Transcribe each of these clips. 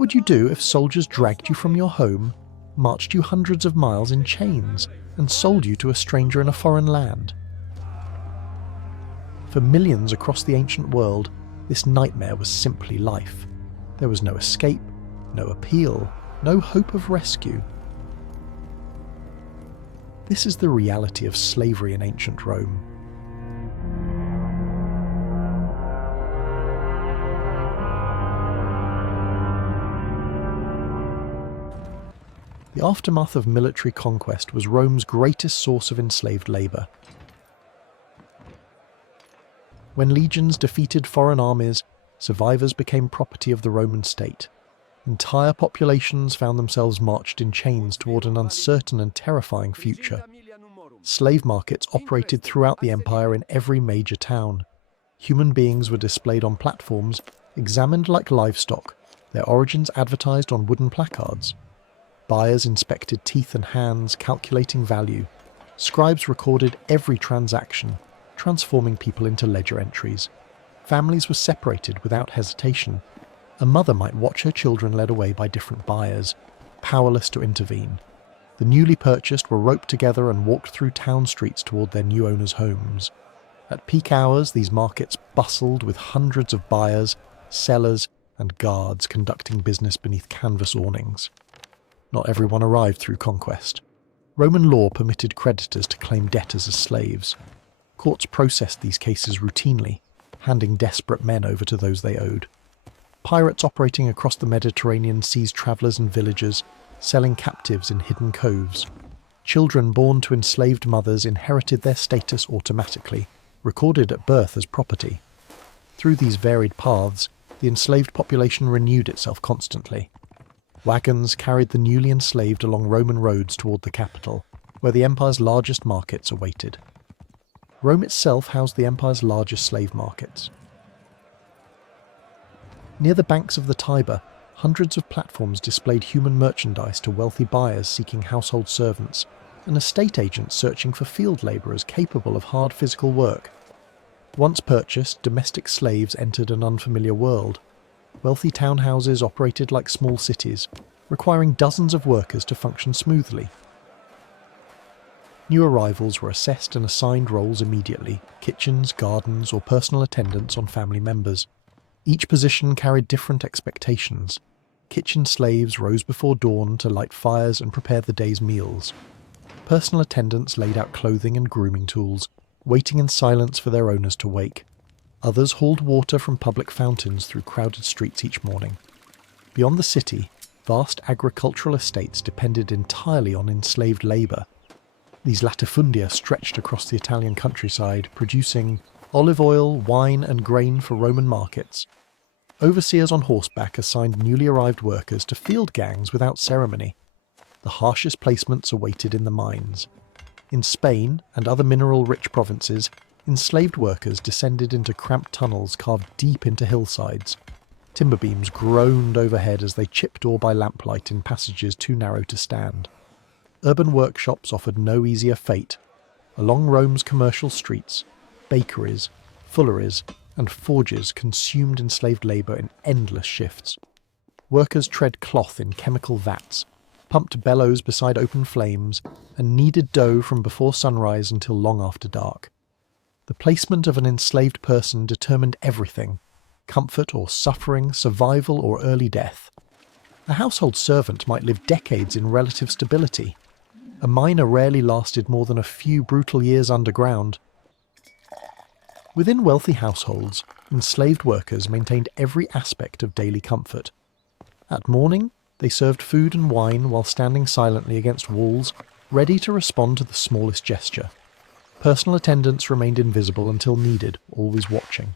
would you do if soldiers dragged you from your home, marched you hundreds of miles in chains, and sold you to a stranger in a foreign land? For millions across the ancient world, this nightmare was simply life. There was no escape, no appeal, no hope of rescue. This is the reality of slavery in ancient Rome. The aftermath of military conquest was Rome's greatest source of enslaved labour. When legions defeated foreign armies, survivors became property of the Roman state. Entire populations found themselves marched in chains toward an uncertain and terrifying future. Slave markets operated throughout the empire in every major town. Human beings were displayed on platforms, examined like livestock, their origins advertised on wooden placards. Buyers inspected teeth and hands, calculating value. Scribes recorded every transaction, transforming people into ledger entries. Families were separated without hesitation. A mother might watch her children led away by different buyers, powerless to intervene. The newly purchased were roped together and walked through town streets toward their new owners' homes. At peak hours, these markets bustled with hundreds of buyers, sellers, and guards conducting business beneath canvas awnings. Not everyone arrived through conquest. Roman law permitted creditors to claim debtors as slaves. Courts processed these cases routinely, handing desperate men over to those they owed. Pirates operating across the Mediterranean seized travellers and villagers, selling captives in hidden coves. Children born to enslaved mothers inherited their status automatically, recorded at birth as property. Through these varied paths, the enslaved population renewed itself constantly. Wagons carried the newly enslaved along Roman roads toward the capital, where the empire's largest markets awaited. Rome itself housed the empire's largest slave markets. Near the banks of the Tiber, hundreds of platforms displayed human merchandise to wealthy buyers seeking household servants, and estate agents searching for field labourers capable of hard physical work. Once purchased, domestic slaves entered an unfamiliar world. Wealthy townhouses operated like small cities, requiring dozens of workers to function smoothly. New arrivals were assessed and assigned roles immediately: kitchens, gardens, or personal attendants on family members. Each position carried different expectations. Kitchen slaves rose before dawn to light fires and prepare the day's meals. Personal attendants laid out clothing and grooming tools, waiting in silence for their owners to wake. Others hauled water from public fountains through crowded streets each morning. Beyond the city, vast agricultural estates depended entirely on enslaved labour. These latifundia stretched across the Italian countryside, producing olive oil, wine, and grain for Roman markets. Overseers on horseback assigned newly arrived workers to field gangs without ceremony. The harshest placements awaited in the mines. In Spain and other mineral-rich provinces, enslaved workers descended into cramped tunnels carved deep into hillsides. Timber beams groaned overhead as they chipped ore by lamplight in passages too narrow to stand. Urban workshops offered no easier fate. Along Rome's commercial streets, bakeries, fulleries, and forges consumed enslaved labour in endless shifts. Workers tread cloth in chemical vats, pumped bellows beside open flames, and kneaded dough from before sunrise until long after dark. The placement of an enslaved person determined everything: comfort or suffering, survival or early death. A household servant might live decades in relative stability. A miner rarely lasted more than a few brutal years underground. Within wealthy households, enslaved workers maintained every aspect of daily comfort. At morning, they served food and wine while standing silently against walls, ready to respond to the smallest gesture. Personal attendants remained invisible until needed, always watching.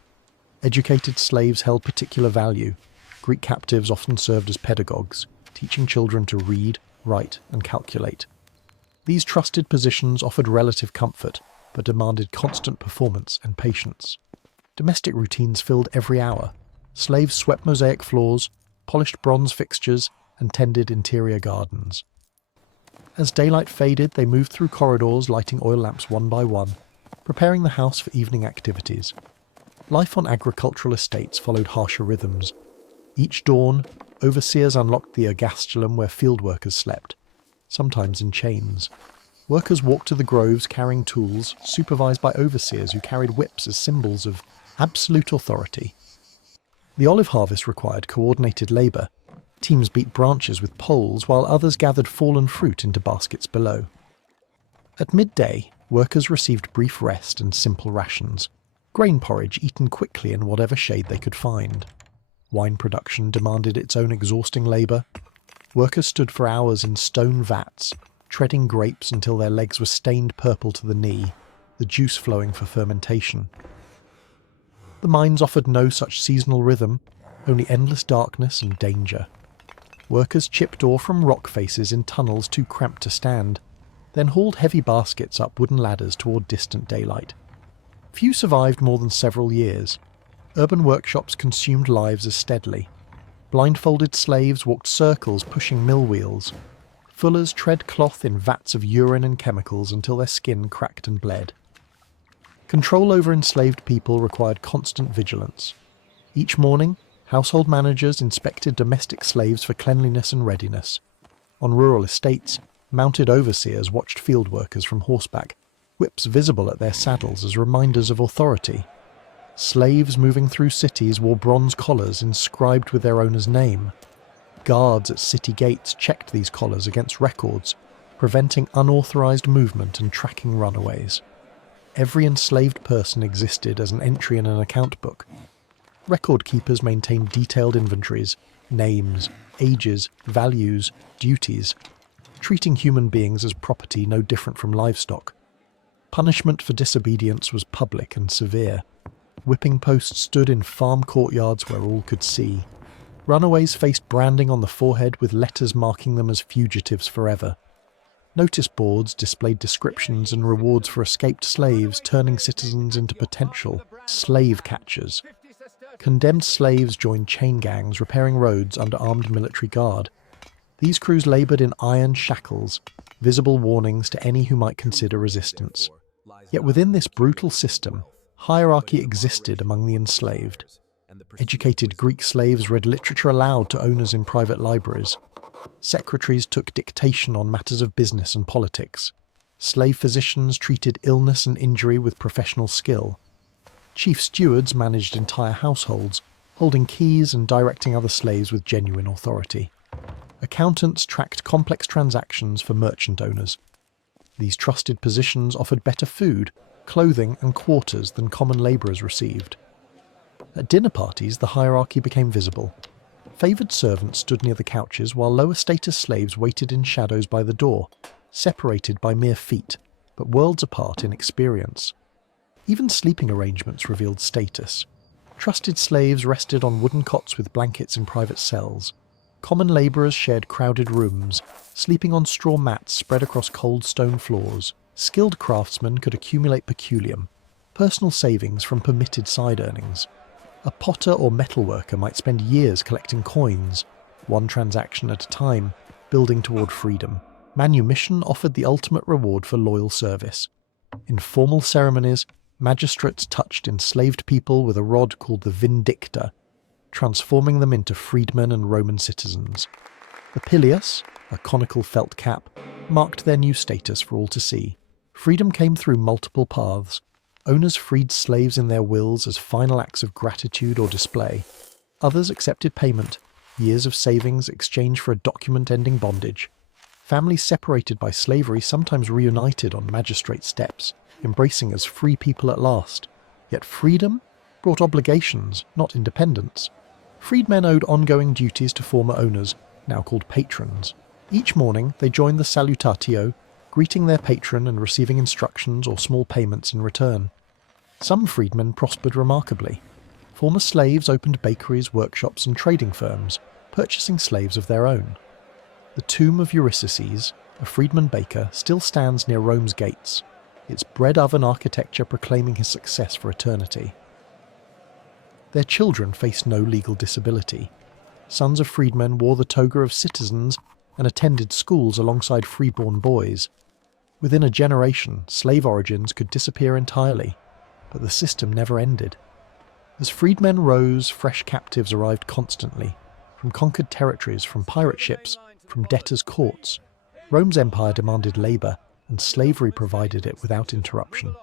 Educated slaves held particular value. Greek captives often served as pedagogues, teaching children to read, write, and calculate. These trusted positions offered relative comfort, but demanded constant performance and patience. Domestic routines filled every hour. Slaves swept mosaic floors, polished bronze fixtures, and tended interior gardens. As daylight faded, they moved through corridors, lighting oil lamps one by one, preparing the house for evening activities. Life on agricultural estates followed harsher rhythms. Each dawn, Overseers unlocked the ergastulum where field workers slept, sometimes in chains. Workers walked to the groves carrying tools, supervised by overseers who carried whips as symbols of absolute authority. The olive harvest required coordinated labour. Teams beat branches with poles while others gathered fallen fruit into baskets below. At midday, workers received brief rest and simple rations, grain porridge eaten quickly in whatever shade they could find. Wine production demanded its own exhausting labour. Workers stood for hours in stone vats, treading grapes until their legs were stained purple to the knee, the juice flowing for fermentation. The mines offered no such seasonal rhythm, only endless darkness and danger. Workers chipped ore from rock faces in tunnels too cramped to stand, then hauled heavy baskets up wooden ladders toward distant daylight. Few survived more than several years. Urban workshops consumed lives as steadily. Blindfolded slaves walked circles pushing mill wheels. Fullers tread cloth in vats of urine and chemicals until their skin cracked and bled. Control over enslaved people required constant vigilance. Each morning, household managers inspected domestic slaves for cleanliness and readiness. On rural estates, mounted overseers watched field workers from horseback, whips visible at their saddles as reminders of authority. Slaves moving through cities wore bronze collars inscribed with their owner's name. Guards at city gates checked these collars against records, preventing unauthorized movement and tracking runaways. Every enslaved person existed as an entry in an account book. Record keepers maintained detailed inventories, names, ages, values, duties, treating human beings as property no different from livestock. Punishment for disobedience was public and severe. Whipping posts stood in farm courtyards where all could see. Runaways faced branding on the forehead with letters marking them as fugitives forever. Notice boards displayed descriptions and rewards for escaped slaves, turning citizens into potential slave catchers. Condemned slaves joined chain gangs repairing roads under armed military guard. These crews laboured in iron shackles, visible warnings to any who might consider resistance. Yet within this brutal system, hierarchy existed among the enslaved. Educated Greek slaves read literature aloud to owners in private libraries. Secretaries took dictation on matters of business and politics. Slave physicians treated illness and injury with professional skill. Chief stewards managed entire households, holding keys and directing other slaves with genuine authority. Accountants tracked complex transactions for merchant owners. These trusted positions offered better food, clothing and quarters than common labourers received. At dinner parties, the hierarchy became visible. Favoured servants stood near the couches while lower status slaves waited in shadows by the door, separated by mere feet, but worlds apart in experience. Even sleeping arrangements revealed status. Trusted slaves rested on wooden cots with blankets in private cells. Common labourers shared crowded rooms, sleeping on straw mats spread across cold stone floors. Skilled craftsmen could accumulate peculium, personal savings from permitted side earnings. A potter or metalworker might spend years collecting coins, one transaction at a time, building toward freedom. Manumission offered the ultimate reward for loyal service. In formal ceremonies, magistrates touched enslaved people with a rod called the vindicta, transforming them into freedmen and Roman citizens. The pileus, a conical felt cap, marked their new status for all to see. Freedom came through multiple paths. Owners freed slaves in their wills as final acts of gratitude or display. Others accepted payment, years of savings exchanged for a document ending bondage. Families separated by slavery sometimes reunited on magistrate steps, embracing as free people at last. Yet freedom brought obligations, not independence. Freedmen owed ongoing duties to former owners, now called patrons. Each morning they joined the salutatio, greeting their patron and receiving instructions or small payments in return. Some freedmen prospered remarkably. Former slaves opened bakeries, workshops and trading firms, purchasing slaves of their own. The tomb of Eurysaces, a freedman baker, still stands near Rome's gates, its bread oven architecture proclaiming his success for eternity. Their children faced no legal disability. Sons of freedmen wore the toga of citizens and attended schools alongside freeborn boys. Within a generation, slave origins could disappear entirely, but the system never ended. As freedmen rose, fresh captives arrived constantly, from conquered territories, from pirate ships, from debtors' courts. Rome's empire demanded labour, and slavery provided it without interruption.